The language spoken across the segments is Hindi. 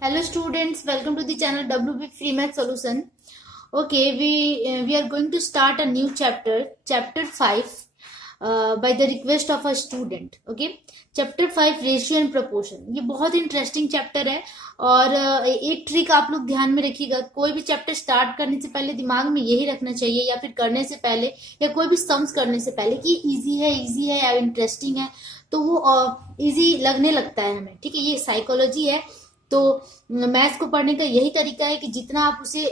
Hello students, welcome to the channel WB Free Math Solution. Okay, we are going to start a new chapter 5 by the request of a student. Okay, chapter 5 ratio and proportion. ये बहुत इंटरेस्टिंग चैप्टर है और एक ट्रिक आप लोग ध्यान में रखिएगा, कोई भी चैप्टर स्टार्ट करने से पहले दिमाग में यही रखना चाहिए या फिर करने से पहले या कोई भी सम्स करने से पहले कि इजी है या इंटरेस्टिंग है, तो वो इजी लगने लगता है हमें. ठीक है, ये साइकोलॉजी है. तो मैथ्स को पढ़ने का यही तरीका है कि जितना आप उसे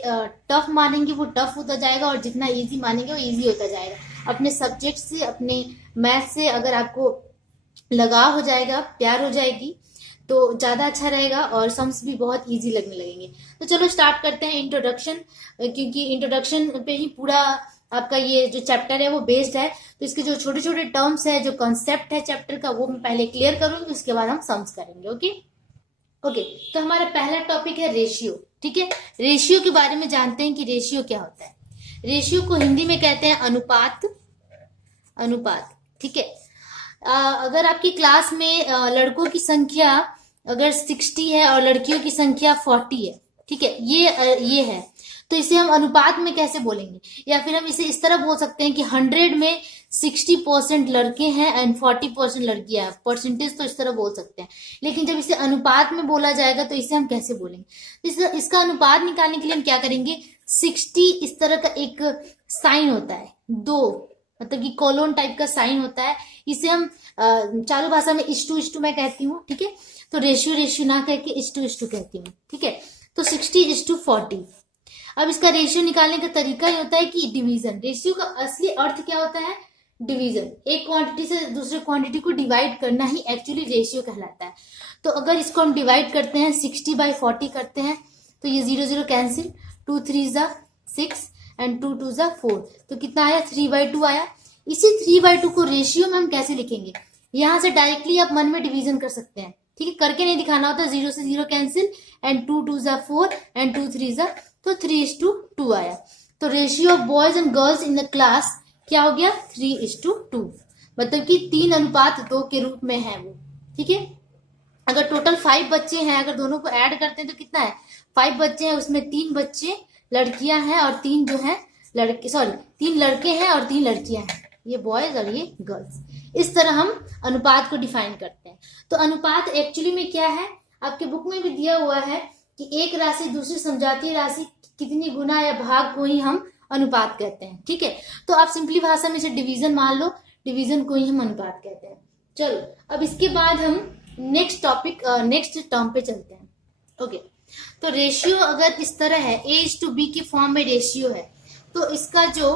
टफ मानेंगे वो टफ होता जाएगा और जितना इजी मानेंगे वो इजी होता जाएगा. अपने सब्जेक्ट से, अपने मैथ्स से अगर आपको लगाव हो जाएगा, प्यार हो जाएगी, तो ज्यादा अच्छा रहेगा और सम्स भी बहुत इजी लगने लगेंगे. तो चलो स्टार्ट करते हैं इंट्रोडक्शन, क्योंकि इंट्रोडक्शन पे ही पूरा आपका ये जो चैप्टर है वो बेस्ड है. तो इसके जो छोटे छोटे टर्म्स है, जो कॉन्सेप्ट है चैप्टर का, वो मैं पहले क्लियर करूंगी, उसके बाद हम सम्स करेंगे. ओके, तो हमारा पहला टॉपिक है रेशियो. ठीक है, रेशियो के बारे में जानते हैं कि रेशियो क्या होता है. रेशियो को हिंदी में कहते हैं अनुपात. ठीक है, अगर आपकी क्लास में लड़कों की संख्या अगर 60 है और लड़कियों की संख्या 40 है, ठीक है, ये है, तो इसे हम अनुपात में कैसे बोलेंगे? या फिर हम इसे इस तरह बोल सकते हैं कि 100 में 60% लड़के हैं एंड 40% लड़कियां हैं. परसेंटेज तो इस तरह बोल सकते हैं, लेकिन जब इसे अनुपात में बोला जाएगा तो इसे हम कैसे बोलेंगे? इसका अनुपात निकालने के लिए हम क्या करेंगे? 60 इस तरह का एक साइन होता है, दो मतलब कि कोलोन टाइप का साइन होता है. इसे हम चालू भाषा में इस्टू मैं कहती हूँ. ठीक है, तो रेशियो ना कह के इस्टू कहती हूँ. ठीक है, तो 60:40. अब इसका रेशियो निकालने का तरीका ही होता है कि डिवीजन. रेशियो का असली अर्थ क्या होता है? डिवीजन. एक क्वांटिटी से दूसरे क्वांटिटी को डिवाइड करना ही एक्चुअली रेशियो कहलाता है. तो अगर इसको हम डिवाइड करते हैं, 60/40 करते हैं, तो ये 0 कैंसिल, 2 3 6 एंड 2 2 4, तो कितना आया? 3/2 आया. इसी 3/2 को रेशियो में हम कैसे लिखेंगे? यहां से डायरेक्टली आप मन में डिवीजन कर सकते हैं. ठीक है, करके नहीं दिखाना होता. 0 से 0 कैंसिल एंड 2 2 4 एंड 2 3 तो 3:2 आया. तो ratio of boys and girls in the class क्या हो गया? 3:2, मतलब कि 3:2 के रूप में है वो. ठीक है, अगर टोटल 5 बच्चे हैं, अगर दोनों को ऐड करते हैं तो कितना है? 5 बच्चे हैं, उसमें 3 बच्चे लड़कियां हैं और 3 जो है लड़के, 3 लड़के हैं और 3 लड़कियां हैं. ये बॉयज और ये गर्ल्स. इस तरह हम अनुपात को डिफाइन करते हैं. तो अनुपात एक्चुअली में क्या है? आपके बुक में भी दिया हुआ है कि एक राशि दूसरी समजातीय राशि कितनी गुना या भाग को ही हम अनुपात कहते हैं. ठीक है, तो आप सिंपली भाषा में इसे डिवीजन मान लो, डिवीजन को ही हम अनुपात कहते हैं. चलो, अब इसके बाद हम नेक्स्ट टर्म पे चलते हैं. ओके, तो रेशियो अगर इस तरह है, A:B की फॉर्म में रेशियो है, तो इसका जो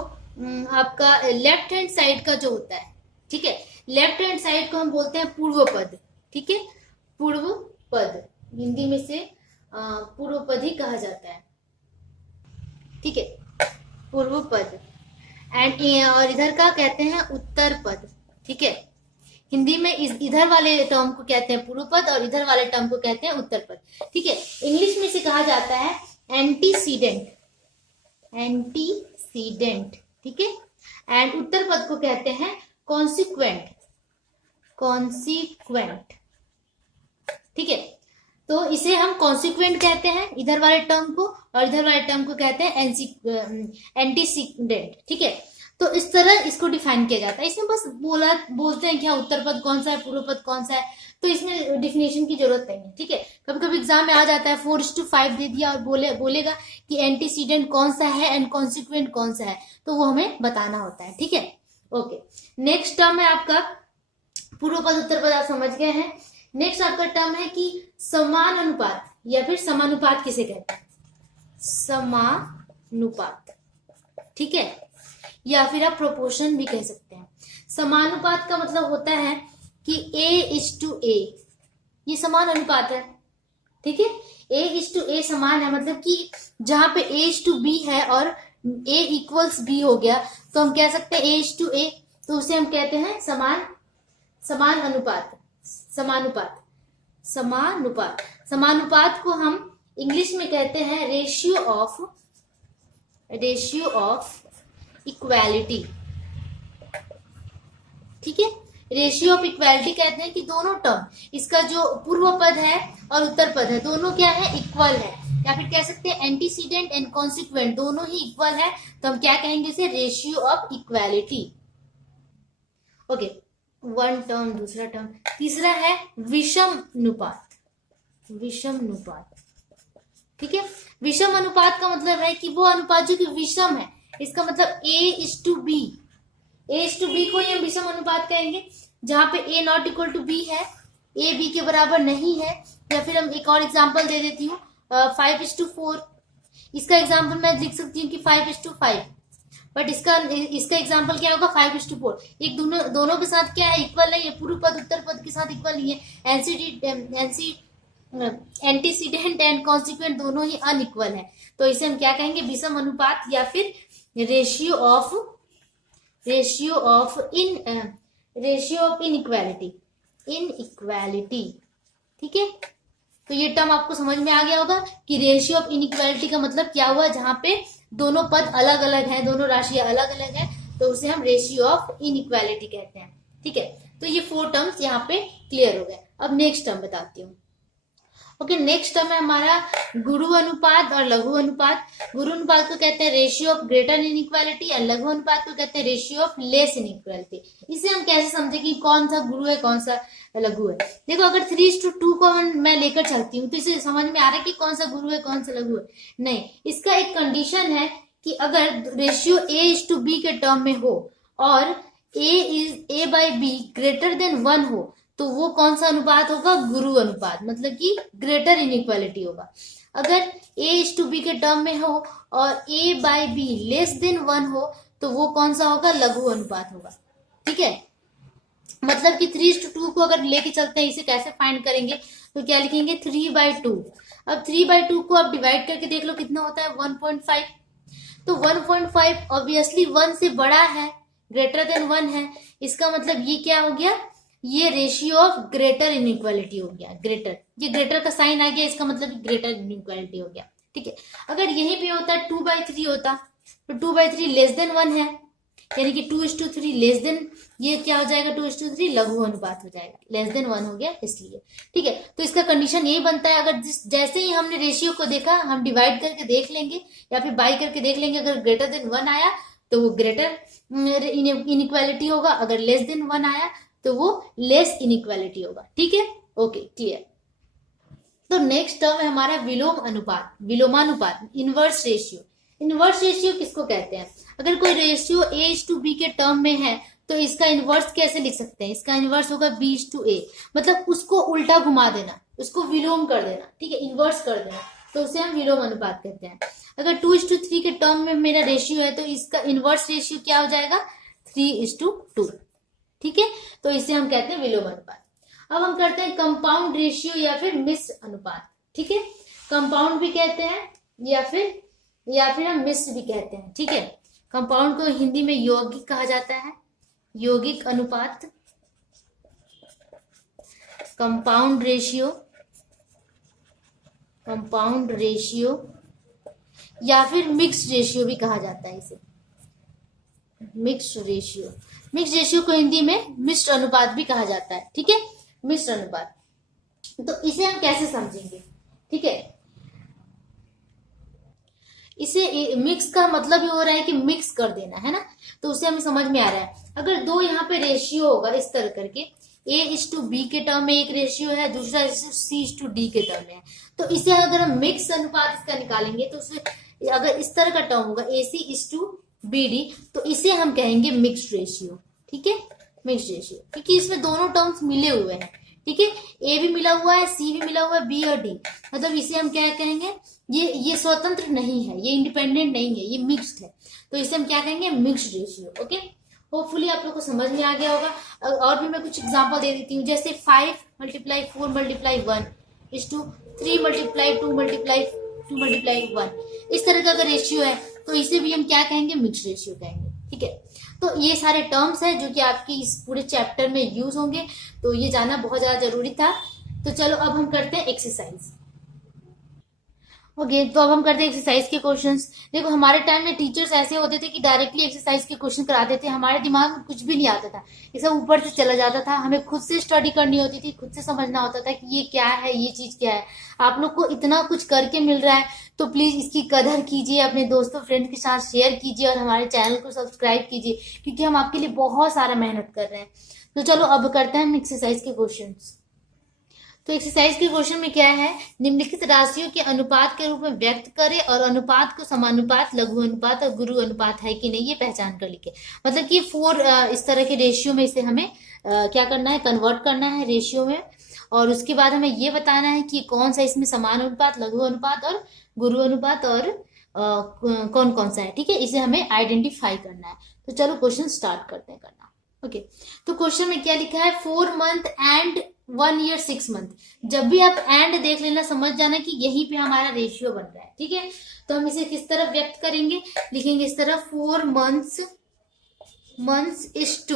आपका लेफ्ट हैंड साइड का जो होता है, ठीक है, लेफ्ट हैंड साइड को हम बोलते हैं पूर्व पद. ठीक है, पूर्व पद हिंदी में से पूर्व पद ही कहा जाता है. ठीक है, पूर्व पद. एंड और इधर का कहते हैं उत्तर पद. ठीक है, हिंदी में इधर वाले टर्म को कहते हैं पूर्व पद और इधर वाले टर्म को कहते हैं उत्तर पद. ठीक है, इंग्लिश में इसे कहा जाता है एंटीसीडेंट. ठीक है, एंड उत्तर पद को कहते हैं कॉन्सिक्वेंट. ठीक है, तो इसे हम कॉन्सिक्वेंट कहते हैं इधर वाले टर्म को, और इधर वाले टर्म को कहते हैं एंटीसीडेंट. ठीक है, तो इस तरह इसको डिफाइन किया जाता है. इसमें बस बोलते हैं कि हाँ उत्तर पद कौन सा है, पूर्व पद कौन सा है, तो इसमें डिफिनेशन की जरूरत नहीं है. ठीक है, कभी कभी एग्जाम में आ जाता है 4:5 दे दिया और बोलेगा कि एंटीसीडेंट कौन सा है एंड कॉन्सिक्वेंट कौन सा है, तो वो हमें बताना होता है. ठीक है, ओके. नेक्स्ट टर्म है आपका पूर्व पद उत्तर पद, आप समझ गए हैं. नेक्स्ट आपका टर्म है कि समान अनुपात या फिर समानुपात किसे कहते हैं? समानुपात. ठीक है, या फिर आप प्रोपोर्शन भी कह सकते हैं. समानुपात का मतलब होता है कि A:A, ये समान अनुपात है. ठीक है, A:A समान है, मतलब कि जहां पे A:B है और A = B हो गया, तो हम कह सकते हैं A:A, तो उसे हम कहते हैं समानुपात को हम इंग्लिश में कहते हैं रेशियो ऑफ इक्वालिटी. ठीक है, रेशियो ऑफ इक्वालिटी कहते हैं कि दोनों टर्म, इसका जो पूर्व पद है और उत्तर पद है, दोनों क्या है, इक्वल है, या फिर कह सकते हैं एंटीसीडेंट एंड कॉन्सिक्वेंट दोनों ही इक्वल है, तो हम क्या कहेंगे इसे, ratio of equality. Okay, one term, दूसरा टर्म, तीसरा है विषम अनुपात। विषम अनुपात, ठीक है। विषम अनुपात का मतलब है कि वो अनुपात जो कि विषम है, इसका मतलब A:B, A:B को ही हम विषम अनुपात कहेंगे, जहां पे A not equal to B है, A B के बराबर नहीं है। या फिर हम एक और एग्जांपल दे देती हूँ, 5:4, इसका एग्जांपल मैं लिख सकती हूँ कि 5:5, बट इसका एग्जांपल क्या होगा, 5:4। एक दोनों के साथ क्या है, इक्वल नहीं है, पूर्व पद उत्तर पद के साथ इक्वल नहीं है, एंटीसीडेंट एंड कॉन्सिक्वेंट दोनों ही अनइक्वल है, तो इसे हम क्या कहेंगे, विषम अनुपात या फिर रेशियो ऑफ इनइक्वालिटी, ठीक है। तो ये टर्म आपको समझ में आ गया होगा कि रेशियो ऑफ इनइक्वालिटी का मतलब क्या हुआ, जहां पे दोनों पद अलग अलग हैं, दोनों राशियां अलग अलग हैं, तो उसे हम रेशियो ऑफ इनइक्वालिटी कहते हैं, ठीक है। तो ये 4 टर्म्स यहाँ पे क्लियर हो गए। अब नेक्स्ट टर्म बताती हूँ। ओके, नेक्स्ट टर्म है हमारा गुरु अनुपात और लघु अनुपात। गुरु अनुपात को कहते हैं रेशियो ऑफ ग्रेटर इनइक्वालिटी और लघु अनुपात को कहते हैं रेशियो ऑफ लेस इनइक्वालिटी। इसे हम कैसे समझे कि कौन सा गुरु है कौन सा लघु है। देखो, अगर 3:2 को मैं लेकर चलती हूँ तो इसे समझ में आ रहा है कि कौन सा गुरु है कौन सा लघु है, नहीं। इसका एक कंडीशन है कि अगर रेशियो A:B के टर्म में हो और A/B ग्रेटर देन 1 हो, तो वो कौन सा अनुपात होगा, गुरु अनुपात, मतलब कि ग्रेटर इनइक्वालिटी होगा। अगर A:B के टर्म में हो और A/B लेस देन 1 हो, तो वो कौन सा होगा, लघु अनुपात होगा, ठीक है। मतलब कि 3:2 को अगर लेके चलते हैं, इसे कैसे फाइंड करेंगे, तो क्या लिखेंगे, 3/2। अब 3/2 को आप डिवाइड करके देख लो कितना होता है, 1.5। तो 1.5 ऑब्वियसली 1 से बड़ा है, ग्रेटर देन 1 है, इसका मतलब ये क्या हो गया, ये रेशियो ऑफ ग्रेटर इनइक्वालिटी हो गया। ग्रेटर, ये ग्रेटर का साइन आ गया, इसका मतलब ग्रेटर इनइक्वालिटी हो गया, ठीक है। अगर यहीं पे होता 2/3 होता, तो 2/3 लेस देन 1 है, यानी कि 2:3 लेस देन, ये क्या हो जाएगा, 2:3 लघु अनुपात हो जाएगा, लेस देन 1 हो गया इसलिए, ठीक है। तो इसका कंडीशन यही बनता है, अगर जैसे ही हमने रेशियो को देखा, हम डिवाइड करके देख लेंगे या फिर बाई करके देख लेंगे, अगर ग्रेटर देन 1 आया तो वो ग्रेटर इनइक्वालिटी होगा, अगर लेस देन 1 आया तो वो लेस इनइक्वालिटी होगा, ठीक है। Okay, clear. तो नेक्स्ट टर्म है हमारा विलोम अनुपात, विलोमानुपात, इनवर्स रेशियो। इनवर्स रेशियो किसको कहते हैं, अगर कोई रेशियो A:B के टर्म में है तो इसका इनवर्स कैसे लिख सकते हैं, इसका इनवर्स होगा B:A, मतलब उसको उल्टा घुमा देना, उसको विलोम कर देना, ठीक है, इनवर्स कर देना, तो उसे हम विलोम अनुपात कहते हैं। अगर 2:3 के टर्म में मेरा रेशियो है तो इसका इनवर्स रेशियो क्या हो जाएगा, 3:2, ठीक है। तो इसे हम कहते हैं विलोम अनुपात। अब हम करते हैं कंपाउंड रेशियो या फिर मिश्र अनुपात, ठीक है। कंपाउंड भी कहते हैं या फिर हम मिश्र भी कहते हैं, ठीक है। कंपाउंड को हिंदी में यौगिक कहा जाता है, यौगिक अनुपात, कंपाउंड रेशियो या फिर मिक्स्ड रेशियो भी कहा जाता है इसे, मिक्स्ड रेशियो को हिंदी में मिश्र अनुपात भी कहा जाता है, ठीक है, मिश्र अनुपात। तो इसे हम कैसे समझेंगे, ठीक है। इसे मिक्स का मतलब ही हो रहा है कि मिक्स कर देना है ना, तो उसे हमें समझ में आ रहा है। अगर दो यहाँ पे रेशियो होगा इस तरह करके, A:B के टर्म में एक रेशियो है, दूसरा C:D के टर्म में है, तो इसे अगर हम मिक्स अनुपात इसका निकालेंगे तो उसे अगर इस तरह का टर्म होगा AC:BD, तो इसे हम कहेंगे मिक्स्ड रेशियो, ठीक है, मिक्स्ड रेशियो, क्योंकि इसमें दोनों टर्म्स मिले हुए हैं, ठीक है। A भी मिला हुआ है, C भी मिला हुआ है, B और D, मतलब इसे हम क्या कहेंगे, ये स्वतंत्र नहीं है, ये इंडिपेंडेंट नहीं है, ये मिक्स्ड है, तो इसे हम क्या कहेंगे, मिक्स्ड रेशियो। ओके, होपफुली आप लोग को समझ में आ गया होगा। और भी मैं कुछ एग्जांपल दे देती हूँ, जैसे 5 × 4 × 1 3 × 2 × 1, इस तरह का अगर रेशियो है तो इसे भी हम क्या कहेंगे, मिक्स्ड रेशियो कहेंगे, ठीक है। तो ये सारे टर्म्स हैं जो कि आपकी इस पूरे चैप्टर में यूज होंगे, तो ये जानना बहुत ज्यादा जरूरी था। तो चलो अब हम करते हैं एक्सरसाइज। ओके तो अब हम करते हैं एक्सरसाइज के क्वेश्चंस। देखो हमारे टाइम में टीचर्स ऐसे होते थे कि डायरेक्टली एक्सरसाइज के क्वेश्चन कराते थे, हमारे दिमाग में कुछ भी नहीं आता था, ये सब ऊपर से चला जाता था, हमें खुद से स्टडी करनी होती थी, खुद से समझना होता था कि ये क्या है, ये चीज क्या है। आप लोग को इतना कुछ करके मिल रहा है तो प्लीज इसकी कदर कीजिए, अपने दोस्तों फ्रेंड्स के साथ शेयर कीजिए और हमारे चैनल को सब्सक्राइब कीजिए, क्योंकि हम आपके लिए बहुत सारा मेहनत कर रहे हैं। तो चलो अब करते हैं हम एक्सरसाइज के क्वेश्चन। तो एक्सरसाइज के क्वेश्चन में क्या है, निम्नलिखित राशियों के अनुपात के रूप में व्यक्त करें और अनुपात को समानुपात, लघु अनुपात और गुरु अनुपात है कि नहीं ये पहचान कर लिखे। मतलब कि 4 इस तरह के रेशियो में इसे हमें क्या करना है, कन्वर्ट करना है रेशियो में, और उसके बाद हमें ये बताना है कि कौन सा इसमें समान अनुपात, लघु अनुपात और गुरु अनुपात और कौन कौन सा है। ठीक है, इसे हमें आइडेंटिफाई करना है। तो चलो क्वेश्चन स्टार्ट करते हैं करना। ओके तो क्वेश्चन में क्या लिखा है, 4 मंथ एंड 1 ईयर 6 मंथ। जब भी आप एंड देख लेना समझ जाना कि यहीं पे हमारा रेशियो बन रहा है। ठीक है, तो हम इसे किस तरह व्यक्त करेंगे, लिखेंगे इस तरह 4 मंथ्स इज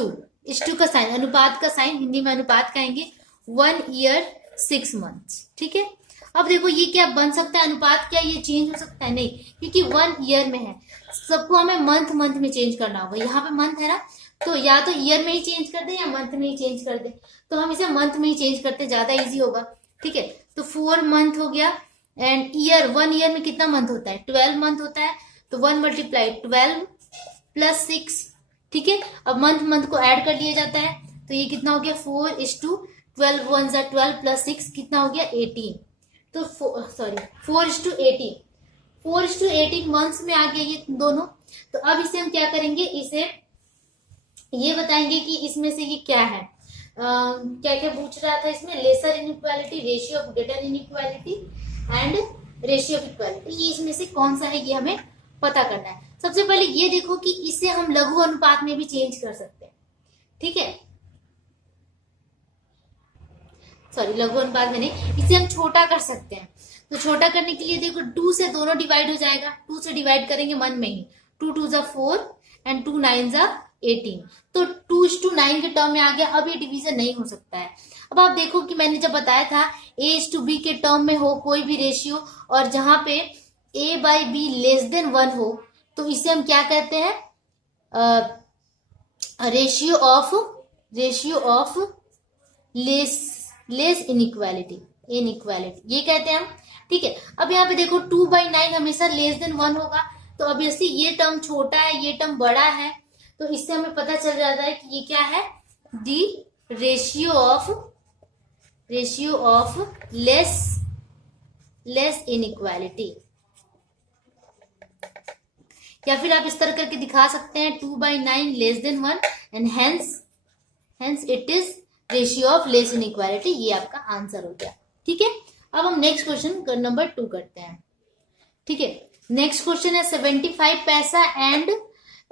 टू का साइन, अनुपात का साइन, हिंदी में अनुपात कहेंगे, 1 ईयर 6 मंथ्स। ठीक है, अब देखो ये क्या बन सकता है अनुपात, क्या ये चेंज हो सकता है, नहीं, क्योंकि 1 ईयर में है, सबको हमें मंथ में चेंज करना होगा। यहाँ पे मंथ है ना, तो या तो ईयर में ही चेंज कर दे या मंथ में ही चेंज कर दे, तो हम इसे मंथ में ही चेंज करते, ज्यादा इजी होगा। ठीक है, तो 4 मंथ हो गया एंड ईयर, 1 ईयर में कितना मंथ होता है, 12 मंथ होता है, तो 1 मल्टीप्लाई 12 प्लस 6। ठीक है, अब मंथ को ऐड कर लिया जाता है, तो ये कितना हो गया 4:12, 1 ज़ा 12 प्लस 6 कितना हो गया 18। तो 4:18, 4:18 मंथ्स में आ गया ये दोनों। तो अब इसे हम क्या करेंगे, इसे ये बताएंगे कि इसमें से ये क्या है, क्या क्या पूछ रहा था इसमें, lesser inequality, ratio of greater inequality and ratio of equality, ये इसमें से कौन सा है ये हमें पता करना है। सबसे पहले ये देखो कि इसे हम लघु अनुपात में भी चेंज कर सकते हैं। ठीक है, सॉरी लघु अनुपात में नहीं, इसे हम छोटा कर सकते हैं। तो छोटा करने के लिए देखो 2 से दोनों डिवाइड हो जाएगा, 2 से डिवाइड करेंगे मन में ही, 2 ज़ा 4 एंड 2 9 ज़ा 18, तो 2:9 के टर्म में आ गया। अब ये डिवीजन नहीं हो सकता है। अब आप देखो कि मैंने जब बताया था A:B के टर्म में हो कोई भी रेशियो और जहां पे A/B लेस देन 1 हो, तो इसे हम क्या कहते हैं, रेशियो ऑफ लेस इनइक्वालिटी, ये कहते हैं हम। ठीक है, अब यहाँ पे देखो 2/9 हमेशा लेस देन 1 होगा, तो ऑब्वियसली ये टर्म छोटा है, ये टर्म बड़ा है, तो इससे हमें पता चल जाता है कि ये क्या है, दी रेशियो ऑफ लेस इनइक्वालिटी। या फिर आप इस तरह करके दिखा सकते हैं 2/9 less than 1 and hence it is ratio of less inequality. ये आपका आंसर हो गया। ठीक है, अब हम नेक्स्ट क्वेश्चन नंबर 2 करते हैं। ठीक है, नेक्स्ट क्वेश्चन है 75 पैसा एंड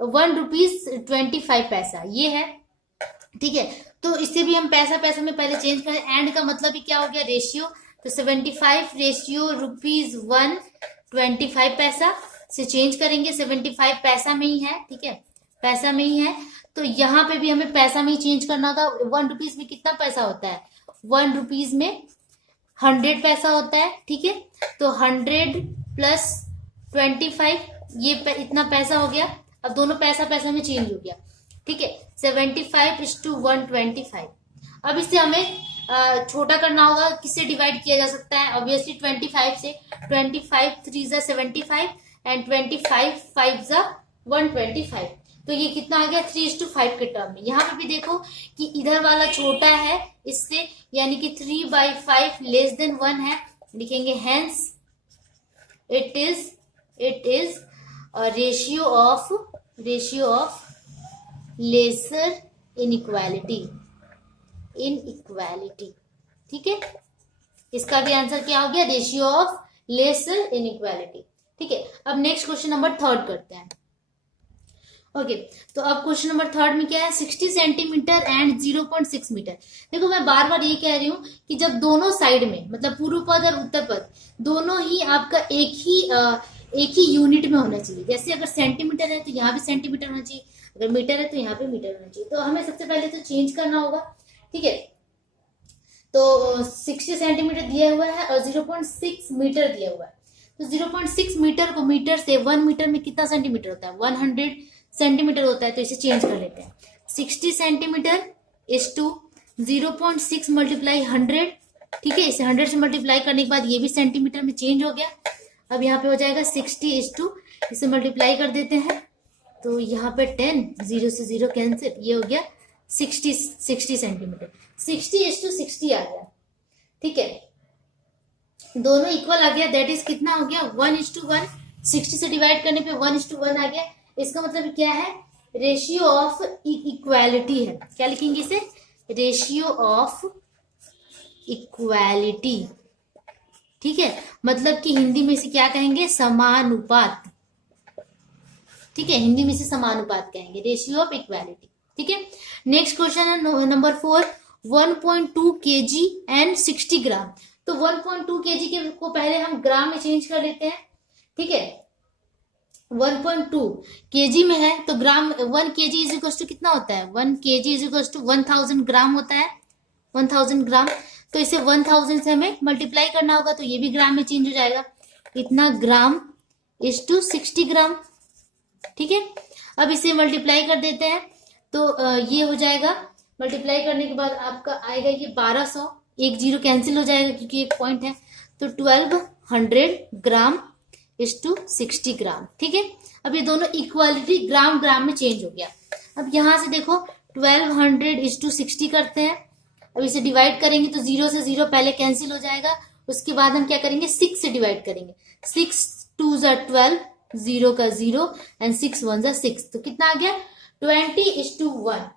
1 रुपीज 25 पैसा, ये है। ठीक है, तो इससे भी हम पैसा में पहले चेंज करें, एंड का मतलब ही क्या हो गया, रेशियो, तो 75 रेशियो रुपीज 1 25 पैसा से चेंज करेंगे, 75 पैसा में ही है। ठीक है, पैसा में ही है, तो यहाँ पे भी हमें पैसा में ही चेंज करना होगा। 1 रुपीज में कितना पैसा होता है, 1 रुपीज में 100 पैसा होता है। ठीक है, तो 100 प्लस 25, ये इतना पैसा हो गया। अब दोनों पैसा में चेंज हो गया। ठीक है, 75:125। अब इसे हमें छोटा करना होगा, किससे डिवाइड किया जा सकता है, ऑब्वियसली 25 से, 25 3 ज़ा 75 एंड 25 5 ज़ा 125, तो ये कितना आ गया 3:5 के टर्म में। यहाँ पे भी देखो कि इधर वाला छोटा है इससे, यानी कि 3/5 लेस देन 1 है, लिखेंगे hence it is ratio of lesser inequality. ठीक है, इसका भी आंसर क्या हो गया, रेशियो ऑफ लेसर इनइक्वालिटी। ठीक है, अब नेक्स्ट क्वेश्चन नंबर 3 करते हैं। ओके, तो अब क्वेश्चन नंबर 3 में क्या है, 60 सेंटीमीटर एंड 0.6 मीटर। देखो मैं बार बार ये कह रही हूँ कि जब दोनों साइड में, मतलब पूर्व पद और उत्तर पद दोनों ही आपका एक ही यूनिट में होना चाहिए। जैसे अगर सेंटीमीटर है तो यहाँ भी सेंटीमीटर होना चाहिए, अगर मीटर है तो यहाँ पे मीटर होना चाहिए। तो हमें सबसे पहले तो चेंज करना होगा। ठीक है, तो 60 सेंटीमीटर दिया हुआ है और 0.6 मीटर दिया हुआ है, तो 0.6 मीटर को मीटर से 1 मीटर में कितना सेंटीमीटर होता है, 100 सेंटीमीटर होता है। तो इसे चेंज कर लेते हैं, 60 सेंटीमीटर इज टू 0.6 मल्टीप्लाई 100, ठीक है। इसे 100 से मल्टीप्लाई करने के बाद ये भी सेंटीमीटर में चेंज हो गया। अब यहाँ पे हो जाएगा 60 इज टू, इसे मल्टीप्लाई कर देते हैं, तो यहाँ पे 10, 0 से 0 कैंसिल, ये हो गया 60 सेंटीमीटर, 60 इज टू 60 आ गया, ठीक है। दोनों इक्वल आ गया, दैट इज कितना हो गया, 1:1। 60 से डिवाइड करने पे 1:1 आ गया। इसका मतलब क्या है, रेशियो ऑफ इक्वालिटी है। क्या लिखेंगे इसे, रेशियो ऑफ इक्वालिटी, ठीक है। मतलब कि हिंदी में से क्या कहेंगे, समानुपात, ठीक है। हिंदी में से समानुपात कहेंगे, रेशियो ऑफ इक्वालिटी, ठीक है। नेक्स्ट क्वेश्चन है नंबर 4, 1.2 kg एंड 60 ग्राम। तो 1.2 kg के को पहले हम ग्राम में चेंज कर लेते हैं, ठीक है। 1.2 kg में है तो ग्राम, 1 kg इज इक्वल टू कितना होता है, 1 kg इज इक्वल टू 1000 ग्राम होता है, 1000 ग्राम। तो इसे 1000 से हमें मल्टीप्लाई करना होगा, तो ये भी ग्राम में चेंज हो जाएगा, इतना ग्राम इज टू 60 ग्राम, ठीक है। अब इसे मल्टीप्लाई कर देते हैं, तो ये हो जाएगा, मल्टीप्लाई करने के बाद आपका आएगा ये 1200, एक जीरो कैंसिल हो जाएगा क्योंकि एक पॉइंट है, तो 1200 ग्राम इज टू 60 ग्राम, ठीक है। अब ये दोनों इक्वालिटी ग्राम ग्राम में चेंज हो गया। अब यहां से देखो 1200 इज टू 60 करते हैं, अब इसे डिवाइड करेंगे तो 0 से 0 पहले कैंसिल हो जाएगा, उसके बाद हम क्या करेंगे, 6 से डिवाइड करेंगे, 6 2 ज़ा 12, 0 का 0 एंड 6 1 ज़ा 6, तो कितना आ गया, 20:1,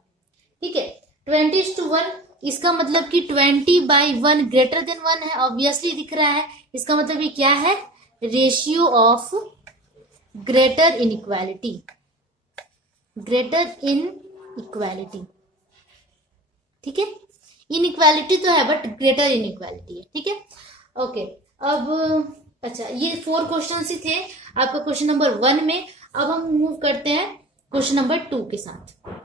ठीक है। 20:1, इसका मतलब कि 20/1 ग्रेटर देन 1 है, ऑब्वियसली दिख रहा है। इसका मतलब ये क्या है, ratio of greater inequality, greater inequality, ठीक है। इनइक्वालिटी तो है बट ग्रेटर इनइक्वालिटी है, ठीक है। ओके, अब अच्छा, ये 4 क्वेश्चन ही थे आपका क्वेश्चन नंबर 1 में। अब हम मूव करते हैं क्वेश्चन नंबर 2 के साथ।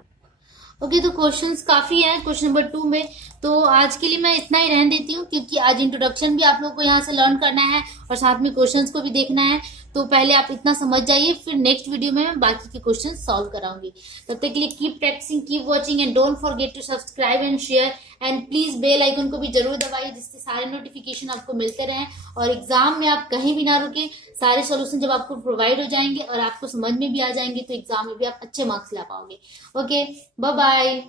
ओके, तो क्वेश्चंस काफी हैं क्वेश्चन नंबर 2 में, तो आज के लिए मैं इतना ही रहने देती हूँ, क्योंकि आज इंट्रोडक्शन भी आप लोगों को यहाँ से लर्न करना है और साथ में क्वेश्चंस को भी देखना है। तो पहले आप इतना समझ जाइए, फिर नेक्स्ट वीडियो में मैं बाकी के क्वेश्चन सॉल्व कराऊंगी। तब तक के लिए keep practising, keep watching and don't forget to subscribe and share, and please bell icon को भी जरूर दबाइए, जिससे सारे नोटिफिकेशन आपको मिलते रहें और एग्जाम में आप कहीं भी ना रुके। सारे सॉल्यूशन जब आपको प्रोवाइड हो जाएंगे और आपको समझ में भी आ जाएंगे, तो एग्जाम में भी आप अच्छे मार्क्स ला पाओगे। Okay, bye bye.